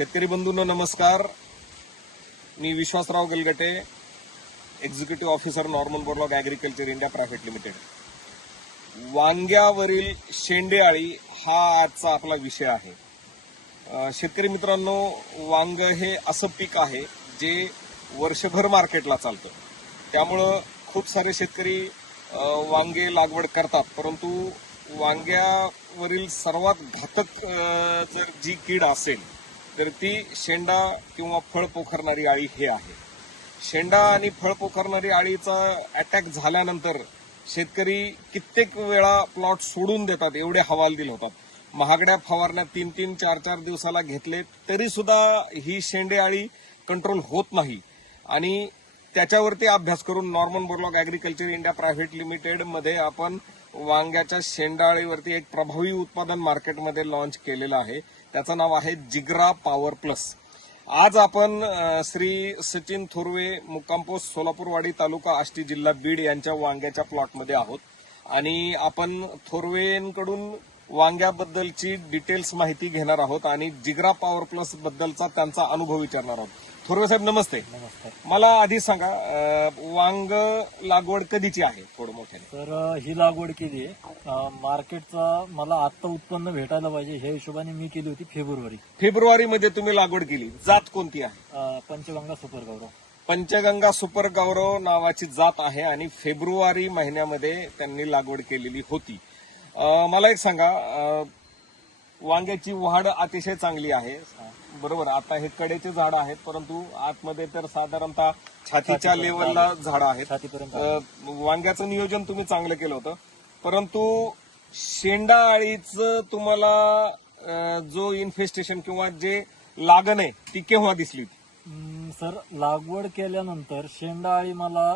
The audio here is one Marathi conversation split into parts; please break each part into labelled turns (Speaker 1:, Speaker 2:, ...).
Speaker 1: शेतकरी बंधूंनो नमस्कार. मी Vishwasrao Galgate executive officer Norman Borlaug agriculture India private limited वांग्यावरील शेंडेआळी हा आजचा आपला विषय आहे. शेतकरी मित्रांनो वांग हे असं पीक आहे जे वर्षभर मार्केटला चालतं. त्यामुळं खूप सारे शेतकरी वांगे लागवड करतात. परंतु वांग्यावरील सर्वात घातक जर जी कीड असेल तर ती शेंडा किंवा फळ पोखरणारी आळी हे आहे. शेंडा आणि फळ पोखरणारी आळीचा अटॅक झाल्यानंतर शेतकरी कित्येक वेळा प्लॉट सोडून देतात एवढे हवालदिल होतात. महागड्या फवारण्या तीन तीन चार चार दिवसाला घेतले तरी सुद्धा ही शेंडे आळी कंट्रोल होत नाही. आणि त्याच्यावरती अभ्यास करून Norman Borlaug agriculture India private लिमिटेडमध्ये आपण वांग्याच्या शेंडाळीवरती एक प्रभावी उत्पादन मार्केटमध्ये लॉन्च केलेलं आहे. त्याचं नाव आहे जिग्रा पॉवर प्लस. आज आपण श्री सचिन थोरवे मुक्कामपोस्ट सोलापूरवाडी तालुका आष्टी जिल्हा बीड यांच्या वांग्याच्या प्लॉटमध्ये आहोत. आणि आपण थोरवेंकडून वांग्याबद्दलची डिटेल्स माहिती घेणार आहोत आणि जिग्रा पॉवर प्लस बद्दलचा त्यांचा अनुभव विचारणार आहोत. थोरवे साहेब नमस्ते.
Speaker 2: नमस्कार
Speaker 1: मला आधी सांगा अ, वांग लागवड कधीची आहे थोडं मोठ्याने?
Speaker 2: तर अ, ही लागवड केली आहे. मार्केटचा मला आत्ता उत्पन्न भेटायला पाहिजे ह्या हिशोबाने मी केली होती फेब्रुवारी.
Speaker 1: फेब्रुवारी मध्ये तुम्ही लागवड केली. जात कोणती आहे?
Speaker 2: अ, पंचगंगा सुपर गौरव.
Speaker 1: पंचगंगा सुपर गौरव नावाची जात आहे आणि फेब्रुवारी महिन्यामध्ये त्यांनी लागवड केलेली होती. अ, मला एक सांगा अ, वांग्याची वाढ अतिशय चांगली आहे. बरोबर आता हे कडेचे झाड आहेत परंतु आतमध्ये तर साधारणतः छातीच्या लेवलला झाडं आहेत. वांग्याचं नियोजन तुम्ही चांगलं केलं होतं. परंतु शेंडा आळीचं तुम्हाला जो इन्फेस्टेशन किंवा जे लागण आहे ती केव्हा दिसली होती?
Speaker 2: सर लागवड केल्यानंतर शेंडाळी मला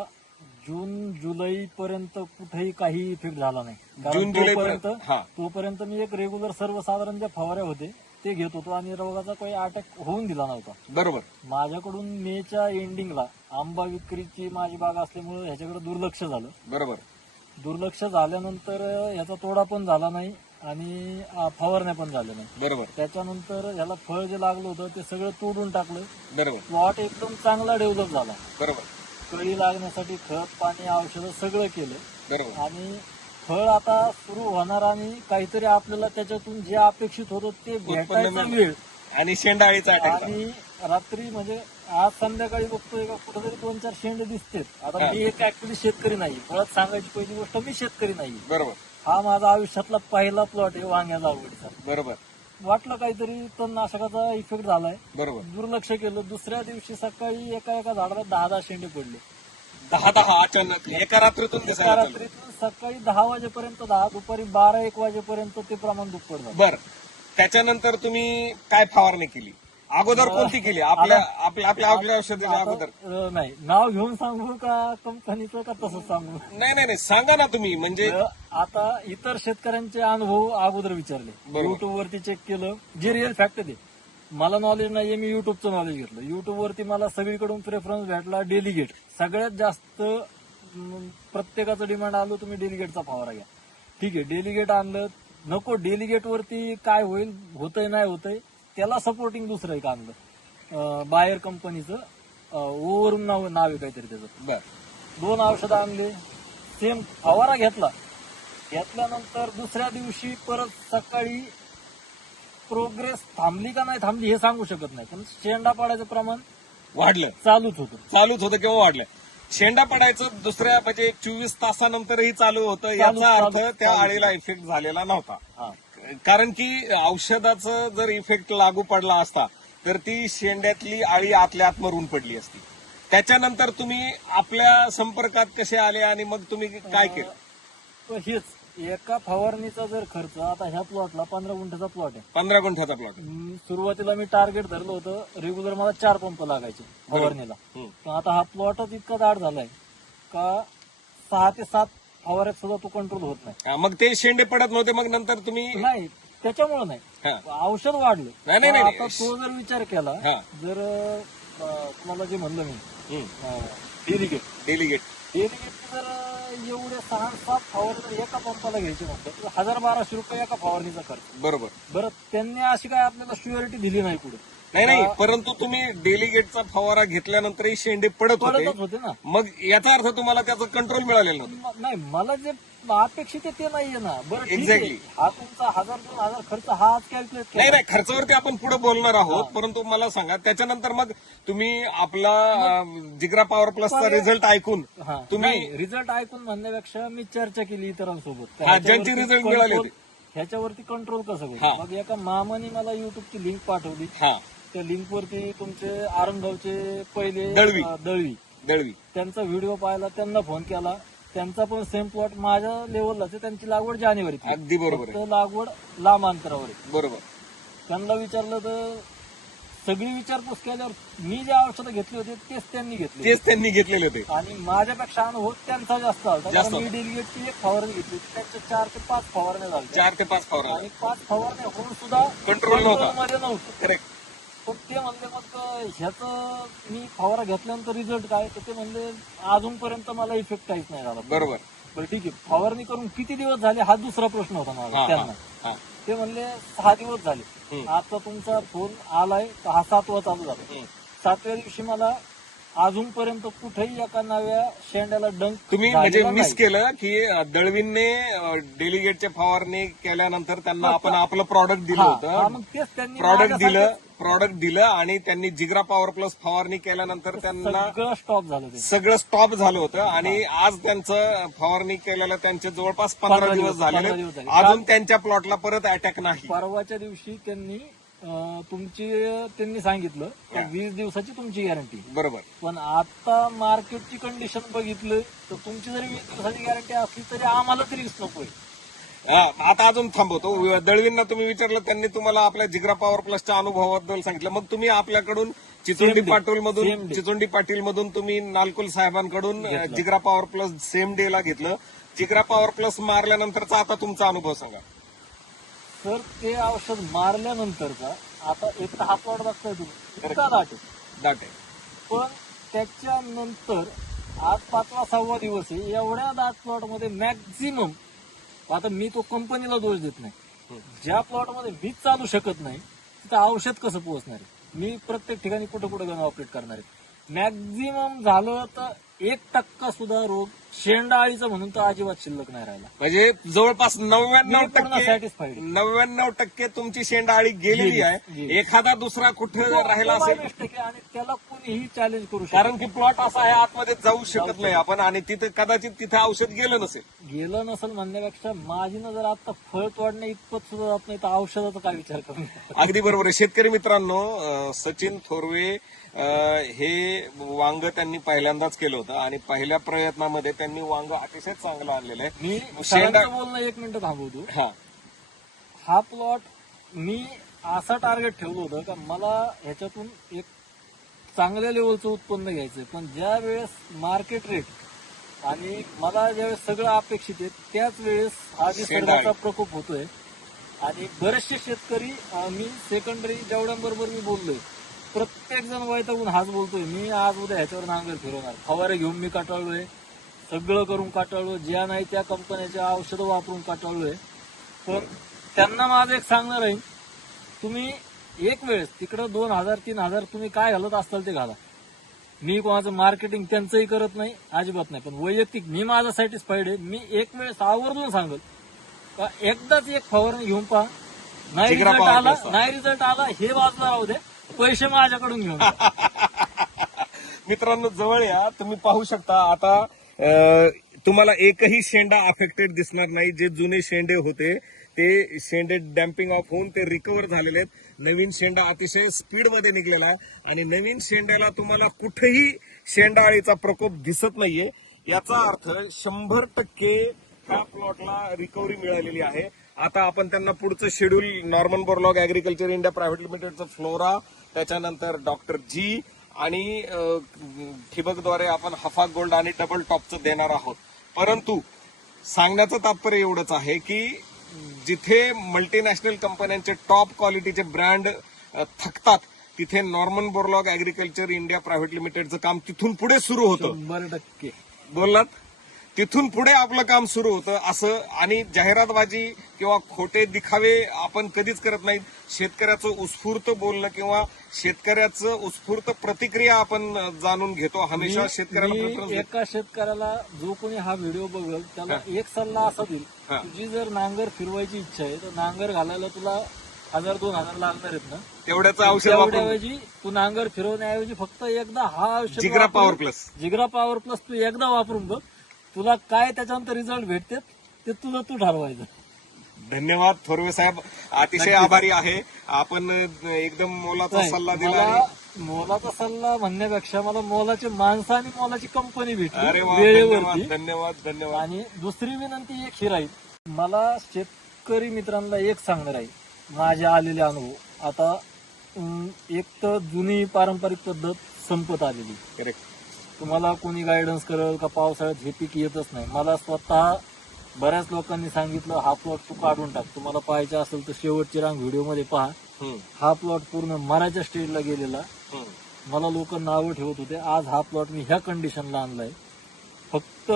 Speaker 2: जून जुलै पर्यंत कुठेही काही इफेक्ट झाला नाही. कारण
Speaker 1: जून जुलै
Speaker 2: तोपर्यंत
Speaker 1: पर्यंत हा.
Speaker 2: तोपर्यंत मी एक रेग्युलर सर्वसाधारण ज्या फवाऱ्या होते ते घेत होतो आणि रोगाचा काही अटॅक होऊन दिला नव्हता.
Speaker 1: बरोबर.
Speaker 2: माझ्याकडून मेच्या एंडिंगला आंबा विक्रीची माझी बाग असल्यामुळे ह्याच्याकडे दुर्लक्ष झालं.
Speaker 1: बरोबर.
Speaker 2: दुर्लक्ष झाल्यानंतर ह्याचा तोडा पण झाला नाही आणि फवारण्या पण झाल्या नाही.
Speaker 1: बरोबर.
Speaker 2: त्याच्यानंतर ह्याला फळ जे लागलं होतं ते सगळं तोडून टाकलं.
Speaker 1: बरोबर.
Speaker 2: प्लॉट एकदम चांगला डेव्हलप झाला.
Speaker 1: बरोबर.
Speaker 2: कळी लागण्यासाठी खत पाणी औषधं सगळं केलं.
Speaker 1: बरोबर.
Speaker 2: आणि फळ आता सुरू होणार आणि काहीतरी आपल्याला त्याच्यातून जे अपेक्षित होतं ते भेटायचा. वेळ
Speaker 1: आणि शेंडाळीचा अटॅक
Speaker 2: आणि रात्री म्हणजे आज संध्याकाळी बघतोय का कुठेतरी दोन चार शेंड दिसतेत. आता. मी एक ऍक्च्युली शेतकरी नाही. मुळात सांगायची पहिली गोष्ट मी शेतकरी नाही.
Speaker 1: बरोबर.
Speaker 2: हा माझा आयुष्यातला पहिला प्लॉट आहे वांग्या लागवडीचा
Speaker 1: बरोबर.
Speaker 2: वाटलं काहीतरी तणनाशकाचा इफेक्ट झालाय.
Speaker 1: बरोबर.
Speaker 2: दुर्लक्ष केलं. दुसऱ्या दिवशी सकाळी एका एका झाडाला दहा दहा शेंडे पडले.
Speaker 1: दहा दहा अचानक. एका रात्रीतून
Speaker 2: एका. रात्रीतून सकाळी दहा वाजेपर्यंत दहा दुपारी बारा एक वाजेपर्यंत ते प्रमाण दुप्पट झालं.
Speaker 1: बर. त्याच्यानंतर तुम्ही काय फवारणी केली? अगोदर कोणती केली? आपल्या आपल्या आपल्या आपल्या औषधाच्या अगोदर.
Speaker 2: अं, नाही. नाव घेऊन सांगू का कंपनीचं का तसंच सांगू?
Speaker 1: नाही नाही नाही. सांगा ना तुम्ही. म्हणजे
Speaker 2: अं, आता इतर शेतकऱ्यांचे अनुभव अगोदर विचारले.
Speaker 1: बरोबर.
Speaker 2: युट्यूब वरती चेक केलं. जे रिअल फॅक्ट ते. मला नॉलेज नाहीये मी युट्यूबचं नॉलेज घेतलं. युट्यूब वरती मला सगळीकडून प्रेफरन्स भेटला डेलिगेट सगळ्यात जास्त प्रत्येकाचं डिमांड आलं तुम्ही डेलिगेटचा फवारा घ्या. ठीक आहे डेलिगेट आणलं. नको डेलिगेट वरती काय होईल होतंय नाही होतंय. त्याला सपोर्टिंग दुसरं एक आणलं. बायर कंपनीचं ओवरून नाव नाव आहे काहीतरी त्याचं.
Speaker 1: बर.
Speaker 2: दोन औषधं आणले. सेम फवारा घेतला. घेतल्यानंतर दुसऱ्या दिवशी परत सकाळी प्रोग्रेस थांबली का नाही थांबली हे सांगू शकत नाही. पण शेंडा पाडायचं प्रमाण
Speaker 1: वाढलं.
Speaker 2: चालूच होतं.
Speaker 1: चालूच होतं किंवा वाढलं. शेंडा पडायचं दुसऱ्या म्हणजे चोवीस तासानंतरही चालू होतं याचा अर्थ त्या. आळीला इफेक्ट झालेला नव्हता.
Speaker 2: हा.
Speaker 1: कारण की औषधाचं जर इफेक्ट लागू पडला असता तर ती शेंड्यातली आळी आतल्या आत मरून पडली असती. त्याच्यानंतर तुम्ही आपल्या संपर्कात कसे आले आणि मग तुम्ही काय केलं?
Speaker 2: तर हेच एका फवारणीचा जर खर्च आता ह्या प्लॉटला पंधरा गुंठ्याचा प्लॉट आहे.
Speaker 1: पंधरा गुंठाचा प्लॉट
Speaker 2: सुरुवातीला मी टार्गेट धरलं होतं रेग्युलर मला चार पंप लागायचे फवारणीला. आता हा प्लॉटच इतका दाट झालाय का सहा ते सात फवाऱ्यात सुद्धा तो कंट्रोल होत नाही.
Speaker 1: मग ते शेंडे पडत नव्हते मग नंतर तुम्ही
Speaker 2: नाही त्याच्यामुळे नाही.
Speaker 1: हा,
Speaker 2: औषध वाढलं.
Speaker 1: नाही, नाही,
Speaker 2: पण
Speaker 1: नाही.
Speaker 2: आता तो जर विचार केला
Speaker 1: हा.
Speaker 2: जर अं, तुम्हाला जे म्हणलं मी
Speaker 1: हम्म.
Speaker 2: डेलिगेट
Speaker 1: डेलिगेट
Speaker 2: डेलिगेट जर एवढे सहा सात फवारणी जर एका पंपाला घ्यायचे म्हणतात तर हजार बाराशे रुपये एका फवारणीचा खर्च.
Speaker 1: बरोबर.
Speaker 2: बरं त्यांनी अशी काय आपल्याला शुअरिटी दिली नाही पुढे.
Speaker 1: नाही नाही परंतु तुम्ही डेलिगेटचा फवारा घेतल्यानंतरही शेंडे पडत
Speaker 2: पडतच
Speaker 1: होते
Speaker 2: होते ना.
Speaker 1: मग याचा अर्थ तुम्हाला त्याचं कंट्रोल मिळालेलं नव्हतं.
Speaker 2: म- नाही मला जे अपेक्षित आहे ते नाहीये ना. बरं ठीक आहे.
Speaker 1: Exactly.
Speaker 2: हा तुमचा हजार दोन हजार खर्च हा आज कॅल्क्युलेट
Speaker 1: नाही नाही खर्चावरती आपण पुढे बोलणार आहोत. परंतु मला सांगा त्याच्यानंतर मग तुम्ही आपला अं, जिग्रा पॉवर प्लसचा रिझल्ट ऐकून तुम्ही
Speaker 2: रिझल्ट ऐकून म्हणण्यापेक्षा मी चर्चा केली इतरांसोबत.
Speaker 1: हा, ज्यांचे
Speaker 2: ह्याच्यावरती
Speaker 1: result मिळाले
Speaker 2: control- ह्याच्यावरती कंट्रोल कसं
Speaker 1: हा.
Speaker 2: करू मग एका मामाने मला युट्यूबची लिंक पाठवली.
Speaker 1: हा.
Speaker 2: त्या लिंक वरती तुमचे आरंगावचे पहिले
Speaker 1: दळवी.
Speaker 2: अं, दळवी.
Speaker 1: दळवी.
Speaker 2: त्यांचा व्हिडिओ पाहिला त्यांना फोन केला. त्यांचा पण सेम प्लॉट माझ्या लेवललाच आहे. त्यांची लागवड जानेवारी
Speaker 1: अगदी बरोबर आहे.
Speaker 2: लागवड लांब अंतरावर आहे.
Speaker 1: बरोबर.
Speaker 2: त्यांना विचारलं तर सगळी विचारपूस केल्यावर मी जे औषधं घेतली होती तेच त्यांनी घेतली
Speaker 1: तेच त्यांनी घेतलेले होते.
Speaker 2: आणि माझ्यापेक्षा अनुभव त्यांचा जास्त होता
Speaker 1: जास्त
Speaker 2: कारण मी डेलिगेटची एक फवारणी घेतली होती. त्यांच्या चार ते पाच फवारण्या झाल्या
Speaker 1: चार ते पाच फवारा
Speaker 2: आणि पाच फवारण्या होऊन सुद्धा
Speaker 1: Control नव्हता.
Speaker 2: मध्ये नव्हतं.
Speaker 1: करेक्ट
Speaker 2: पण ते म्हणले मग ह्याचं मी फवारा घेतल्यानंतर रिझल्ट काय? तर ते म्हणले अजूनपर्यंत मला इफेक्ट काहीच नाही झाला.
Speaker 1: बरोबर.
Speaker 2: बरं ठीक आहे. फवारणी करून किती दिवस झाले? हा दुसरा प्रश्न होता माझा त्यांना.
Speaker 1: हा.
Speaker 2: ते म्हणले सहा दिवस झाले. आता तुमचा फोन आलाय तर हा सातवा चालू झाला. सातव्या दिवशी मला अजूनपर्यंत कुठेही एका नव्या शेंड्याला डंक
Speaker 1: तुम्ही म्हणजे मिस. केलं की दळवींने डेलिगेटचे फवारणी केल्यानंतर त्यांना आपण आपलं प्रॉडक्ट दिलं होतं.
Speaker 2: मग तेच त्यांनी
Speaker 1: प्रॉडक्ट दिलं. प्रॉडक्ट दिलं आणि त्यांनी जिग्रा पॉवर प्लस फवारणी केल्यानंतर त्यांना
Speaker 2: सगळं स्टॉप झालं ते.
Speaker 1: सगळं स्टॉप झालं होतं आणि आज त्यांचं फवारणी केलेलं त्यांचे जवळपास पंधरा
Speaker 2: पंधरा
Speaker 1: दिवस
Speaker 2: दिवस-
Speaker 1: झालेले.
Speaker 2: पंधरा दिवस झाले.
Speaker 1: अजून त्यांच्या प्लॉटला परत अटॅक नाही.
Speaker 2: परवाच्या दिवशी त्यांनी अं, तुमची त्यांनी सांगितलं की वीस दिवसाची तुमची गॅरंटी
Speaker 1: बरोबर.
Speaker 2: पण आता मार्केटची कंडिशन बघितलं तर तुमची जरी वीस दिवसाची गॅरंटी असली तरी आम्हाला तरी नकोय
Speaker 1: हा, आता अजून थांबवतो दळवींना तुम्ही विचारलं त्यांनी तुम्हाला आपल्या जिग्रा पॉवर प्लसच्या अनुभवाबद्दल सांगितलं. मग तुम्ही आपल्याकडून चिचोंडी. पाटील मधून. चिचोंडी पाटील मधून तुम्ही Nalkul साहेबांकडून Jigra power plus same day ला घेतलं. जिग्रा पॉवर प्लस मारल्यानंतरचा आता तुमचा अनुभव सांगा.
Speaker 2: तर ते औषध मारल्यानंतरचा आता एक तर हा प्लॉट बघताय तुम्ही. दाट आहे. पण त्याच्यानंतर आज पाचवा सहावा दिवस आहे. एवढ्या दाट प्लॉटमध्ये मॅक्झिमम आता मी तो कंपनीला दोष देत नाही. ज्या प्लॉटमध्ये वीज चालू शकत नाही तिथं औषध कसं पोहोचणार आहे? मी प्रत्येक ठिकाणी कुठं कुठं जाऊन ऑपरेट करणार आहे. मॅक्झिमम झालं तर एक टक्का सुद्धा रोग शेंडाळीचा म्हणून तर अजिबात शिल्लक नाही राहिला.
Speaker 1: म्हणजे जवळपास नव्याण्णव
Speaker 2: मी पूर्ण
Speaker 1: टक्के
Speaker 2: satisfied.
Speaker 1: नव्याण्णव टक्के तुमची शेंडाळी गेलेली
Speaker 2: गेली,
Speaker 1: आहे.
Speaker 2: गेली.
Speaker 1: एखादा दुसरा कुठे राहिला असेल
Speaker 2: आणि त्याला कोणीही चॅलेंज करू शकत
Speaker 1: कारण की प्लॉट असा आहे आतमध्ये जाऊ शकत नाही आपण आणि तिथे कदाचित तिथे औषध गेलं नसेल.
Speaker 2: गेलं नसेल म्हणण्यापेक्षा माझी नजर आता फळ तोडण्या इतपत सुद्धा जात नाही तर औषधाचा काय विचार करू
Speaker 1: अगदी बरोबर आहे. शेतकरी मित्रांनो अं, सचिन थोरवे अं, हे वांग त्यांनी पहिल्यांदाच केलं होतं आणि पहिल्या प्रयत्नामध्ये त्यांनी वांग अतिशय चांगलं आणलेलं आहे.
Speaker 2: मी
Speaker 1: शेंडा
Speaker 2: बोलणं एक मिनिट थांबवतो.
Speaker 1: हा.
Speaker 2: हा प्लॉट मी असा टार्गेट ठेवलं होतं का मला ह्याच्यातून एक चांगल्या लेवलचं उत्पन्न घ्यायचंय. पण ज्या वेळेस मार्केट रेट आणि मला ज्यावेळेस सगळं अपेक्षित आहे त्याच वेळेस हा निसर्गाचा प्रकोप होतोय आणि बरेचसे शेतकरी मी सेकंडरी जेवढ्यांबरोबर मी बोललोय प्रत्येक जण वैतागून हाच बोलतोय मी आज उद्या ह्याच्यावर नांगर फिरवणार. फवारे घेऊन मी काटाळलोय. सगळं करून काटाळलो ज्या नाही त्या कंपन्याच्या औषधं वापरून काटाळलोय. पण त्यांना माझं एक सांगणार आहे तुम्ही एक वेळेस तिकडं दोन हजार तीन हजार तुम्ही काय घालत असताल ते घाला. मी कोणाचं मार्केटिंग त्यांचंही करत नाही अजिबात नाही. पण वैयक्तिक मी माझा सॅटिस्फाईड आहे. मी एक वेळेस आवर्जून सांगत का एकदाच एक फवारणी घेऊन पहा. नाही रिझल्ट आला. नाही रिझल्ट आला हे बाजूला राहू दे. पैसे माझ्याकडून घेऊन.
Speaker 1: मित्रांनो जवळ या. तुम्ही पाहू शकता. आता तुम्हाला एकही शेंडा अफेक्टेड दिसणार नाही. जे जुने शेंडे होते ते शेंडे डॅम्पिंग ऑफ होऊन ते रिकवर झालेले आहेत. नवीन शेंडा अतिशय स्पीडमध्ये निघलेला आहे. आणि नवीन शेंड्याला तुम्हाला कुठेही शेंडाळीचा प्रकोप दिसत नाहीये. याचा अर्थ शंभर टक्के ह्या प्लॉटला रिकव्हरी मिळालेली आहे. आता आपण त्यांना पुढचं schedule Norman Borlaug agriculture India private लिमिटेडचं flora त्याच्यानंतर डॉक्टर जी आणि ठिबकद्वारे आपण हफा गोल्ड आणि डबल टॉपचं देणार आहोत. परंतु सांगण्याचं तात्पर्य एवढंच आहे की जिथे मल्टीनॅशनल कंपन्यांचे टॉप क्वालिटीचे ब्रँड थकतात तिथे Norman Borlaug agriculture India private लिमिटेडचं काम तिथून पुढे सुरू होतं.
Speaker 2: शंभर टक्के.
Speaker 1: बोललात? तिथून पुढे आपलं काम सुरू होतं असं आणि जाहिरातबाजी किंवा खोटे दिखावे आपण कधीच करत नाहीत. शेतकऱ्याचं उत्स्फूर्त बोलणं किंवा शेतकऱ्याचं उत्स्फूर्त प्रतिक्रिया आपण जाणून घेतो. हमेशा शेतकऱ्याला
Speaker 2: मी. एका शेतकऱ्याला जो कोणी हा व्हिडिओ बघल त्याला एक सल्ला असा देईल. तुझी जर नांगर फिरवायची इच्छा आहे तर नांगर घालायला तुला हजार दोन हजार लागणार आहेत ना.
Speaker 1: तेवढ्याचं औषध
Speaker 2: तू नांगर फिरवण्याऐवजी फक्त एकदा हा औषध
Speaker 1: Jigra power plus
Speaker 2: Jigra power plus तू एकदा वापरून बघ. तुला काय त्याच्यानंतर रिझल्ट भेटते ते तुझं तू ठरवायचं.
Speaker 1: धन्यवाद थोरवे साहेब. अतिशय आभारी आहे. आपण एकदम मोलाचा सल्ला दिला
Speaker 2: मला
Speaker 1: आणि-
Speaker 2: मोलाचा सल्ला म्हणण्यापेक्षा मला मोलाची माणसं आणि मोलाची कंपनी
Speaker 1: अरे
Speaker 2: भेटली
Speaker 1: वा धन्यवाद
Speaker 2: वेळेवरती.
Speaker 1: धन्यवाद धन्यवाद
Speaker 2: आणि दुसरी विनंती एक ही राहील. मला शेतकरी मित्रांना एक सांगणार आहे. माझे आलेले अनुभव. आता अं, एक तर जुनी पारंपरिक पद्धत संपत आलेली.
Speaker 1: करेक्ट
Speaker 2: तुम्हाला कोणी गायडन्स करेल का पावसाळ्यात हे पीक येतच नाही. मला स्वतः बऱ्याच लोकांनी सांगितलं हा प्लॉट तू काढून टाक. तुम्हाला पाहायचं असेल तर शेवटची रांग व्हिडिओमध्ये पहा. हा प्लॉट पूर्ण मराच्या स्टेजला गेलेला. मला लोक नावं ठेवत होते. आज हा प्लॉट मी ह्या कंडिशनला आणलाय. फक्त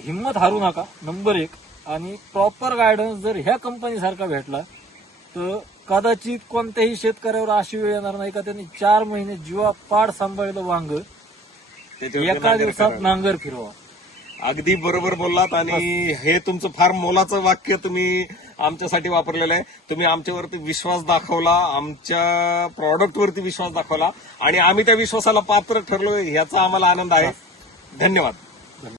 Speaker 2: हिंमत हारू नका. नंबर एक. आणि प्रॉपर गायडन्स जर ह्या कंपनी सारखा भेटला तर कदाचित कोणत्याही शेतकऱ्यावर अशी वेळ येणार नाही का? त्यांनी चार महिने जीवा पाड सांभाळलं वांग. एका
Speaker 1: नांगर
Speaker 2: दिवसात. नांगर फिरवा.
Speaker 1: अगदी बरोबर बोललात आणि हे तुमचं फार मोलाचं वाक्य तुम्ही आमच्यासाठी वापरलेलं आहे. तुम्ही आमच्यावरती विश्वास दाखवला आमच्या प्रॉडक्टवरती विश्वास दाखवला आणि आम्ही त्या विश्वासाला पात्र ठरलो ह्याचा आम्हाला आनंद आहे. धन्यवाद.